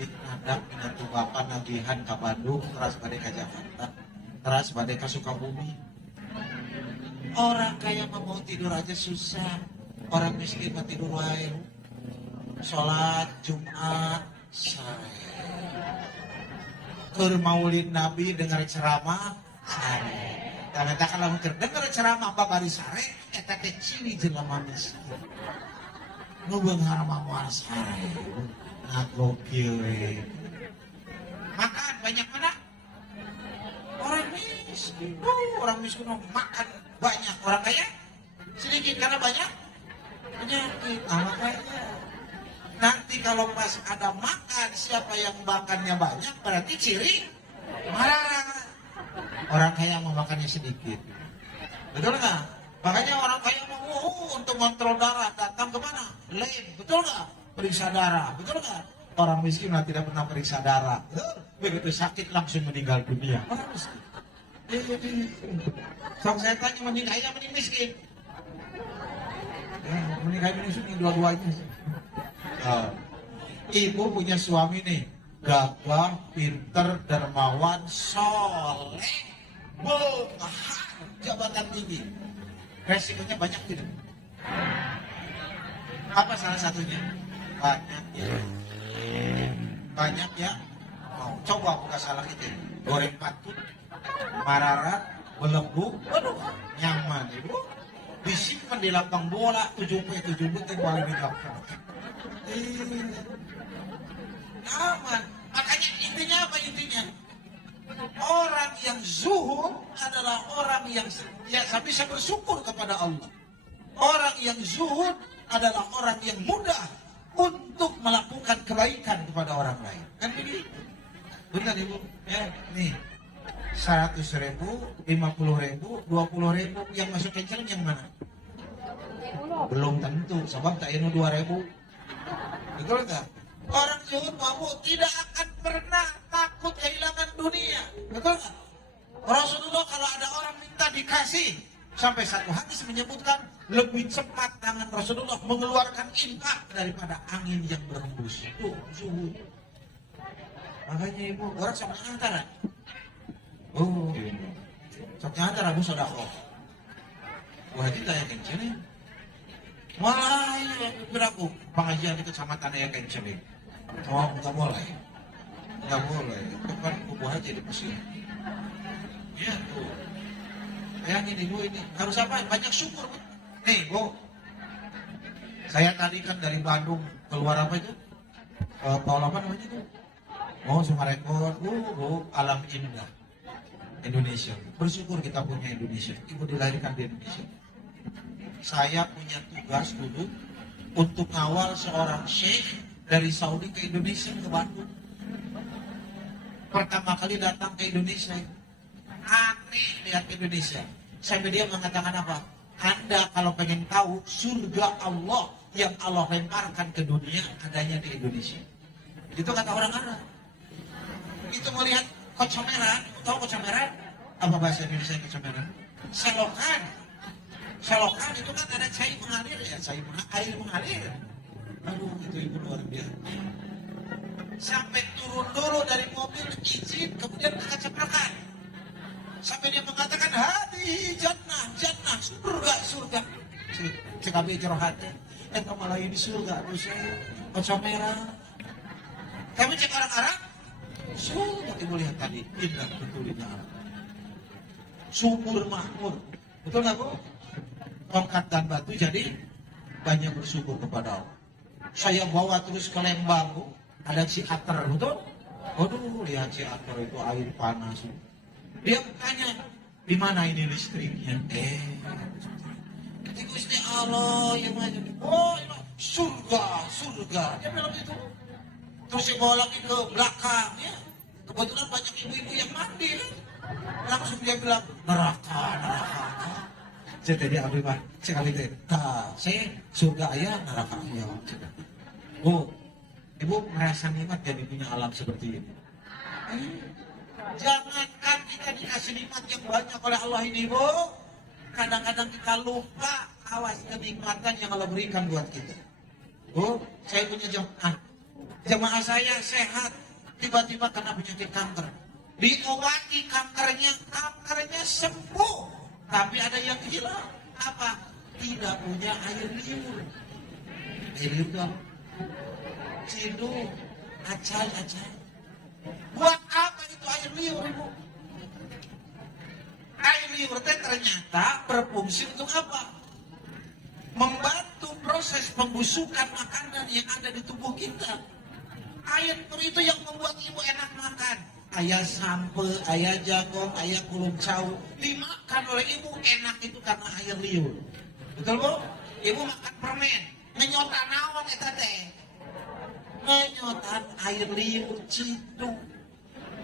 dinadak minatu bapak nagihan ke Bandung teras pada ke Jakarta teras pada ke Sukabumi. Orang kaya mau tidur aja susah, orang miskin mah tidur wae. Sholat Jumat sare, keur maulid Nabi dengar ceramah sare. Ternyata kalau dengar ceramah babari sare, eta teh ciri jelema miskin. Nu beunghar mah moal sare. Gokil. Makan banyak mana? Orang miskin. Orang miskin makan banyak. Orang kaya sedikit karena banyak penyakit. Makanya nanti kalau pas ada makan, siapa yang makannya banyak berarti ciri marah. Orang kaya mau makannya sedikit. Betul nggak? Makanya orang kaya mau untuk kontrol darah datang kemana? Lab. Betul nggak? Periksa darah, betul nggak? Orang miskin lah tidak pernah periksa darah. Begitu sakit langsung meninggal dunia. Orang miskin. Sok saya tanya mending kaya mending miskin. Ya, mending kaya mending miskin dua-duanya. Ibu punya suami nih, gagah, pinter, dermawan, soleh, benghar, jabatan tinggi. Resikonya banyak tidak? Apa salah satunya? Banyak ya. Mau coba buka salah itu. Goreng patut, mararat, belenggu, waduh, nyaman ibu. Disimpan di lapang bola 7x7 butir paling gampang. Aman. Makanya intinya apa intinya? Orang yang zuhud adalah orang yang bisa bersyukur kepada Allah. Orang yang zuhud adalah orang yang mudah untuk melakukan kebaikan kepada orang lain. Kan begitu. Benar ibu? Ya, nih 100.000, 50.000, 20.000 yang masuk kenceran yang mana? Belum tentu, sebab tak ini 2.000. Betul nggak? Orang zuhud kamu tidak akan pernah takut kehilangan dunia. Betul nggak? Rasulullah kalau ada orang minta dikasih, sampai satu hadis menyebutkan lebih cepat tangan Rasulullah mengeluarkan infak daripada angin yang berhembus. Itu zuhud. Makanya ibu, orang sama antara. Oh, sama antara bu sodako. Wah kita ya kenceng. Malah ya beraku pengajian itu sama tanah ya kenceng. Oh nggak boleh, nggak boleh. Kapan kubu aja di pesir. Ya tuh. Bayangin ibu ini harus apa? Banyak syukur. Nih bu, saya tadi kan dari Bandung keluar apa itu? Tol apa namanya itu? Oh Sumarekon. Alam indah Indonesia. Bersyukur kita punya Indonesia. Ibu dilahirkan di Indonesia. Saya punya tugas dulu untuk ngawal seorang syekh dari Saudi ke Indonesia ke Bandung. pertama kali datang ke Indonesia. Aneh lihat Indonesia. Sampai dia mengatakan apa? Anda kalau pengen tahu surga Allah yang Allah lemparkan ke dunia adanya di Indonesia. Itu kata orang Arab. Itu melihat kocomeran, tahu kocomeran? Apa bahasa Indonesia kocomeran? Selokan. Selokan itu kan ada cair mengalir ya, air mengalir. Aduh, itu ibu luar biasa. Sampai turun dulu dari mobil izin, kemudian angkat ceprakan. Sampai dia mengatakan hadi jannah, jannah, surga, surga. Cekabe cerohatnya. Malah ini surga, kocok merah. Kami cek orang Arab, surga ibu lihat tadi, indah betul indah. Subur makmur, betul nggak bu? Tongkat dan batu jadi banyak bersyukur kepada Allah. Saya bawa terus ke Lembang bu, ada ciater betul? Waduh lihat ciater itu air panas. Dia tanya, di mana ini listriknya? Gusti Allah yang aja. Oh, surga, surga. Dia bilang itu. Terus dia bawa lagi ke belakang, ya. Kebetulan banyak ibu-ibu yang mandi. Langsung dia bilang, neraka, neraka. Saya tadi abis mah, sekali tadi. Saya surga ayah, neraka ayah. Oh, ibu merasa nikmat jadi punya alam seperti ini. Jangankan kita dikasih nikmat yang banyak oleh Allah ini, bu. Kadang-kadang kita lupa awas kenikmatan yang Allah berikan buat kita. Bu, saya punya jemaah. Jemaah saya sehat, tiba-tiba kena penyakit kanker. Diobati kankernya sembuh. Tapi ada yang hilang. Apa? Tidak punya air liur. Air liur itu apa? Ciduk, acai. Buat apa itu air liur, ibu? Air liur ternyata berfungsi untuk apa? Membantu proses pembusukan makanan yang ada di tubuh kita. Air liur itu yang membuat ibu enak makan. Ayah sampe, ayah jagung, ayah kulung cau dimakan oleh ibu enak itu karena air liur. Betul bu? Ibu makan permen, ngenyotan naon eta teh. Ngenyotan air liur ciduk.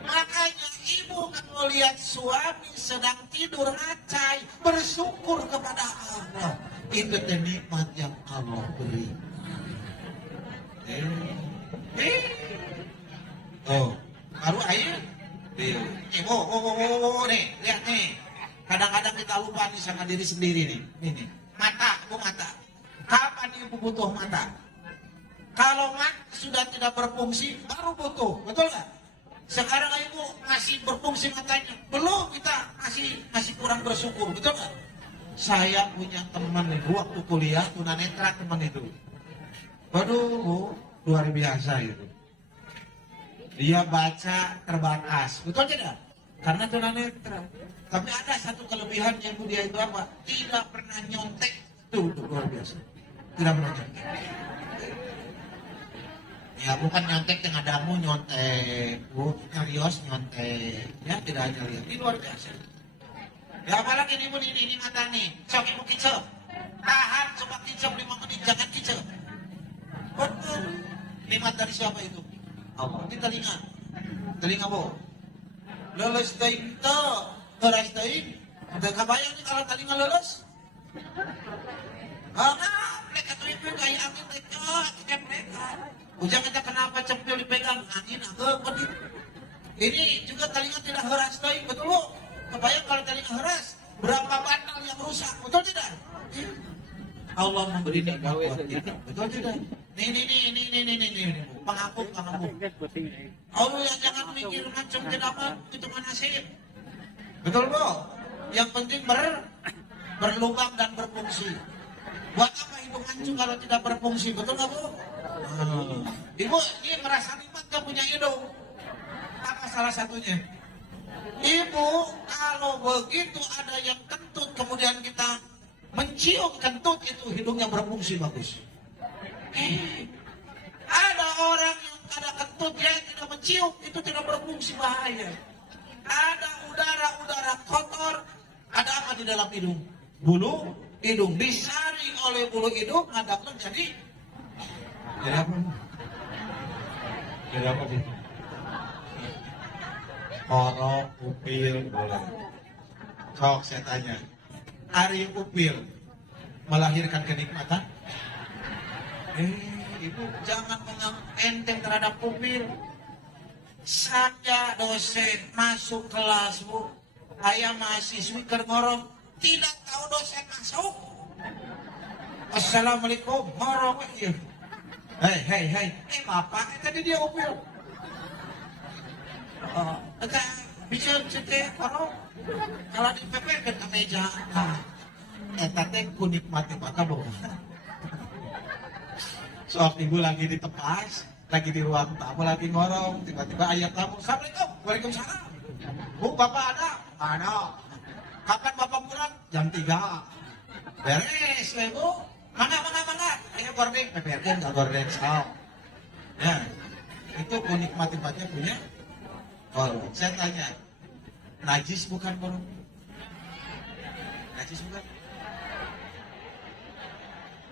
Makanya ibu kalau lihat suami sedang tidur ngacai, bersyukur kepada Allah. Itu nikmat yang Allah beri. Oh, baru air. Nih, lihat nih. Kadang-kadang kita lupa nih sama diri sendiri nih. Ini, mata, mata. Kapan ibu butuh mata? Kalau mata sudah tidak berfungsi, baru butuh, betul nggak? Sekarang ibu masih berfungsi matanya, belum kita masih kurang bersyukur, betul nggak? Saya punya teman itu waktu kuliah tunanetra teman itu. Waduh, luar biasa itu. Dia baca terbatas, betul tidak? Karena tunanetra. Tapi ada satu kelebihan yang dia itu apa? Tidak pernah nyontek. Tuh luar biasa. Tidak pernah nyontek. Ya bukan nyontek yang adamu nyontek, nyarios nyontek, ya tidak nyarios. Ini luar biasa. Ya apalagi ini mata nih, sok ibu kicep, tahan coba kicep 5 menit, jangan kicep. Betul. Nikmat dari siapa itu? Allah. Ini telinga bu. Leles daim to, beras daim. Ada kebayang nih kalau telinga leles? Mereka tuh ibu kayak angin mereka. Ujang kita kenapa cepil dipegang angin agak pedih. Ini juga telinga tidak heras daim, betul bu? Kebayang kalau telinga heras, berapa bantal yang rusak, betul tidak? Allah memberi nikmat buat kita, betul tidak? Nih, pengaku. Allah yang jangan mikir macam kenapa itu nasib. Betul bu? Yang penting berlubang dan berfungsi. Buat apa hidung hancur kalau tidak berfungsi, betul nggak bu? Ibu ini merasa nikmat gak punya hidung? Apa salah satunya? Ibu kalau begitu ada yang kentut kemudian kita mencium kentut itu hidungnya berfungsi bagus. Ada orang yang ada kentut dia tidak mencium itu tidak berfungsi bahaya. Ada udara kotor, ada apa di dalam hidung? Bulu hidung disaring oleh bulu hidung ngadapun jadi apa? Jadi apa sih? Koro, upil, boleh. Sok saya tanya, Ari upil melahirkan kenikmatan? Ibu jangan menganggap enteng terhadap upil. Saya dosen masuk kelas, Bu. Saya mahasiswi kerngorong tidak tahu dosen masuk. Assalamualaikum warahmatullahi wabarakatuh. Hei, bapak tadi dia upil. Bisa cetek orang kalau dipepekan ke meja. Teh kunikmati mata Bu. Sok ibu lagi di tepas, lagi di ruang tamu, lagi ngorong, tiba-tiba ayat tamu, Assalamualaikum, waalaikumsalam. Bu, bapak ada? Ada. Kapan bapak pulang? Jam 3. Beres, Bu. Mana. Ayo gordeng, peperkan nggak gordeng, sok. Ya, itu kunikmati punya. Oh, saya tanya, najis bukan korong? Najis bukan?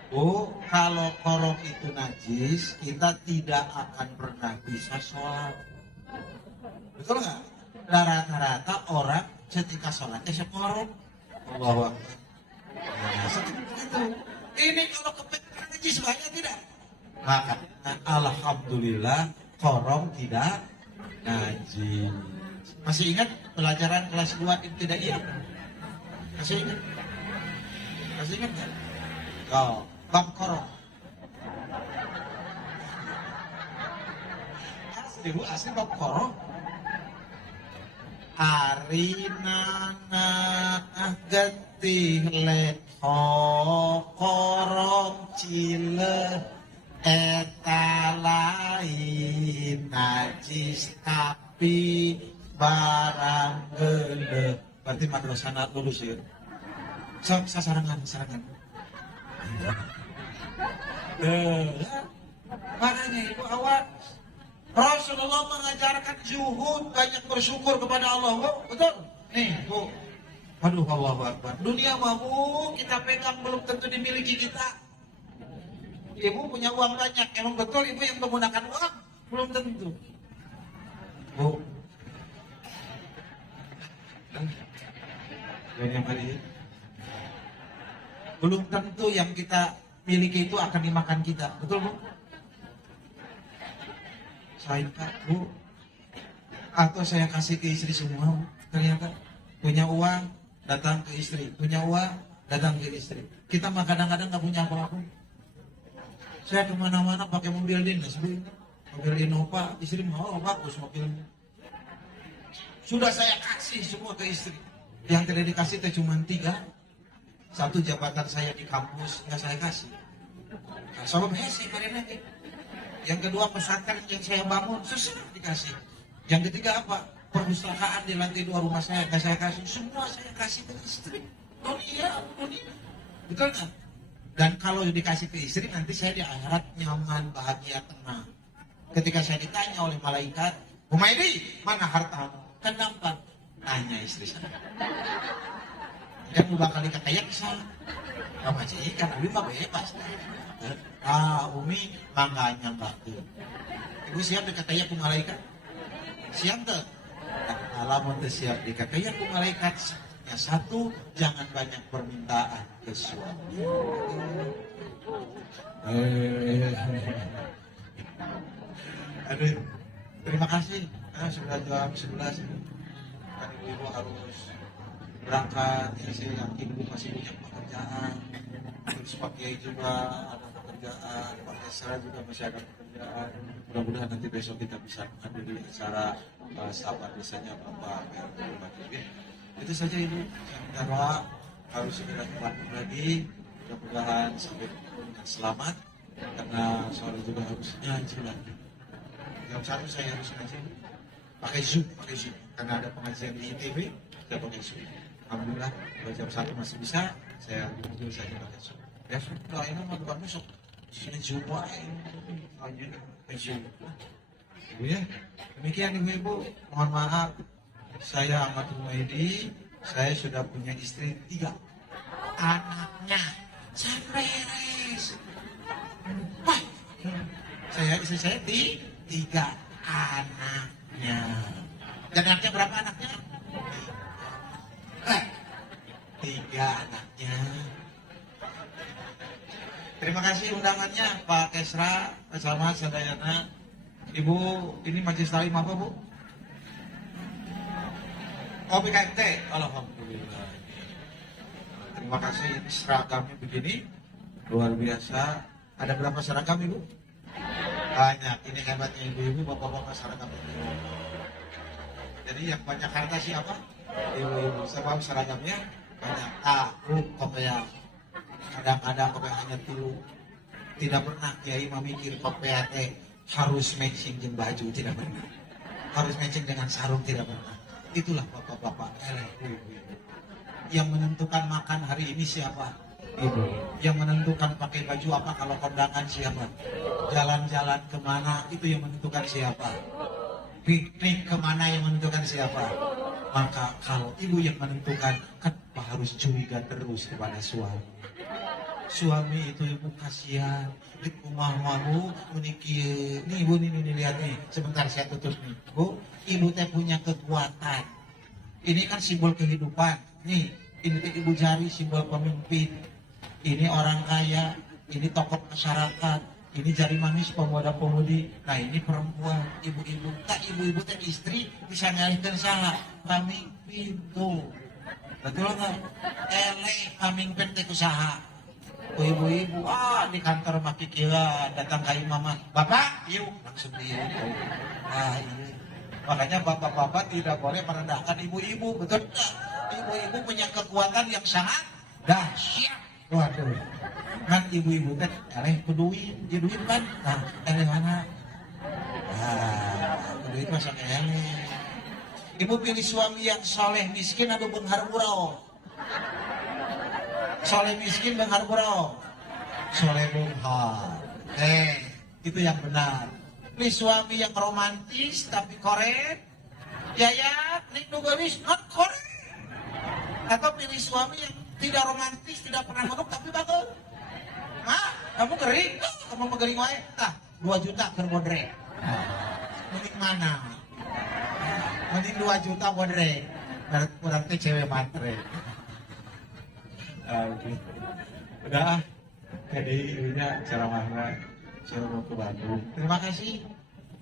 Oh, kalau korong itu najis, kita tidak akan pernah bisa sholat. Betul nggak? Rata-rata orang ketika sholatnya sekorong. Allahu Akbar. Nah, seperti itu. Ini kalau kebetulan najis banyak tidak? Maka, alhamdulillah korong tidak najis. Masih ingat pelajaran kelas 2 ibtidaiyah? Masih ingat? Masih ingat kan? Oh, bab korong. Asli bab korong. Arinana getih let korong cile eta lain najis tapi barang gede. Berarti madrasah lulus ya. Sok sasarangan. Makanya ibu awal Rasulullah mengajarkan zuhud, banyak bersyukur kepada Allah, betul? Nih, Bu. Aduh, Allahu Akbar. Dunia mah, Bu, kita pegang belum tentu dimiliki kita. Ibu punya uang banyak, emang betul ibu yang menggunakan uang? Belum tentu. Bu. Banyak kali. Belum tentu yang kita miliki itu akan dimakan kita, betul Bu? Saya Bu, atau saya kasih ke istri semua, ternyata punya uang datang ke istri, punya uang datang ke istri. Kita mah kadang-kadang nggak punya apa-apa. Saya kemana-mana pakai mobil dinas, mobil Innova, istri mau bagus mobilnya. Sudah saya kasih semua ke istri. Yang tidak dikasih teh cuma 3. Satu jabatan saya di kampus nggak saya kasih. Nah, sebab hese karena ini. Yang kedua pesantren yang saya bangun susah dikasih. Yang ketiga apa? Perpustakaan di lantai 2 rumah saya nggak saya kasih. Semua saya kasih ke istri. Dunia. Betul nggak? Dan kalau dikasih ke istri nanti saya di akhirat nyaman, bahagia, tenang. Ketika saya ditanya oleh malaikat, Humaydi, mana hartamu? Kan nampak. Tanya istri saya. Kan bakal dikatakan kesal. Apa sih? Kan Umi mah bebas. Umi mangganya bakal. Ibu siap dikatakan ke malaikat? Siap tak? Alamun siap dikatakan ke malaikat. Yang satu, jangan banyak permintaan ke suami. Aduh, terima kasih. Sudah jam 11. Kan ibu harus berangkat. Ya, saya yakin ibu masih punya pekerjaan. Terus Pak Kiai juga ada pekerjaan. Pak Esra juga masih ada pekerjaan. Mudah-mudahan nanti besok kita bisa menghadiri acara sahabat desanya Bapak RT. Itu saja Ibu, saya minta harus segera kembali lagi, mudah-mudahan sampai dengan selamat, karena sore juga harus ngaji lagi. Jam 1 saya harus ngaji, pakai Zoom, karena ada pengajian di ITB, kita pakai Zoom. Alhamdulillah, kalau jam 1 masih bisa, saya di mobil saya pakai Zoom. Ya, kalau ini mau bukan besok, sini Zoom aja, Zoom. Ibu ya, demikian Ibu, mohon maaf. Saya Ahmad Humaydi, saya sudah punya istri 3. Anaknya sampai beres. Wah, istri saya 3 anaknya. Dan anaknya berapa anaknya? Eh, 3 anaknya. Terima kasih undangannya Pak Kesra, Pak Salma, Sadayana. Ibu, ini majelis taklim apa Bu? Oh, PKMT. Alhamdulillah. Terima kasih, seragamnya begini. Luar biasa. Ada berapa seragam Ibu? Banyak. Ini hebatnya ibu-ibu, bapak-bapak seragam. Jadi yang banyak harta siapa? Ibu-ibu. Sebab seragamnya banyak. Aku kopiah. Kadang-kadang kopiah hanya tilu. Tidak pernah Kiai memikir kopiah teh harus matching dengan baju, tidak pernah. Harus matching dengan sarung, tidak pernah. Itulah bapak-bapak, ibu-ibu. Yang menentukan makan hari ini siapa? Ibu. Yang menentukan pakai baju apa kalau kondangan siapa? Jalan-jalan kemana itu yang menentukan siapa? Piknik kemana yang menentukan siapa? Maka kalau ibu yang menentukan, kan harus curiga terus kepada suami. Suami itu ibu kasihan, di rumah malu menikir. Nih ibu nih lihat nih, sebentar saya tutup nih. Bu, ibu teh punya kekuatan. Ini kan simbol kehidupan. Nih, ini teh ibu jari simbol pemimpin. Ini orang kaya, ini tokoh masyarakat, ini jari manis pemuda-pemudi. Nah ini perempuan, ibu-ibu. Tak ibu-ibu teh istri bisa ngalihkan salah. Pamimpin tuh. Betul nggak? Pamimpin teh usaha. Ibu-ibu, di kantor maki kira datang ke mama. Bapak, yuk langsung dia. Iya. Makanya bapak-bapak tidak boleh merendahkan ibu-ibu, betul nggak? Ibu-ibu punya kekuatan yang sangat dahsyat. Waduh, kan ibu-ibu teh kaleh kuduin, jaduin kan? Nah, mana? Kuduin masa eleh. Ibu pilih suami yang soleh miskin atau benghar burau? Soleh miskin benghar burau? Soleh benghar. Itu yang benar. Pilih suami yang romantis tapi korek. Ya, nih nugaris not korek. Atau pilih suami yang tidak romantis, tidak pernah ngomong tapi bagus. Hah? Kamu gering? Kamu megering wae? Tah, 2 juta ke bodrek. Mending mana? Mending 2 juta bodrek. Berarti cewek matre. Udah, jadi ibunya ceramahnya saya mau ke Bandung. Terima kasih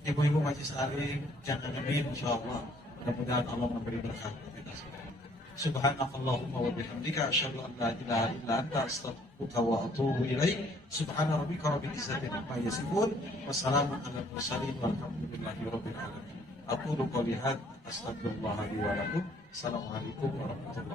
ibu-ibu majelis taklim yang amin, insyaallah. Mudah-mudahan Allah memberi berkah kita semua. Subhanakallahumma wa bihamdika asyhadu an la ilaha illa anta astaghfiruka wa atubu ilaik. Subhana rabbika rabbil izzati amma yasifun. Wassalamun alal mursalin walhamdulillahi rabbil alamin. Aqulu qouli hadza astaghfirullah li wa lakum. Assalamualaikum warahmatullahi wabarakatuh.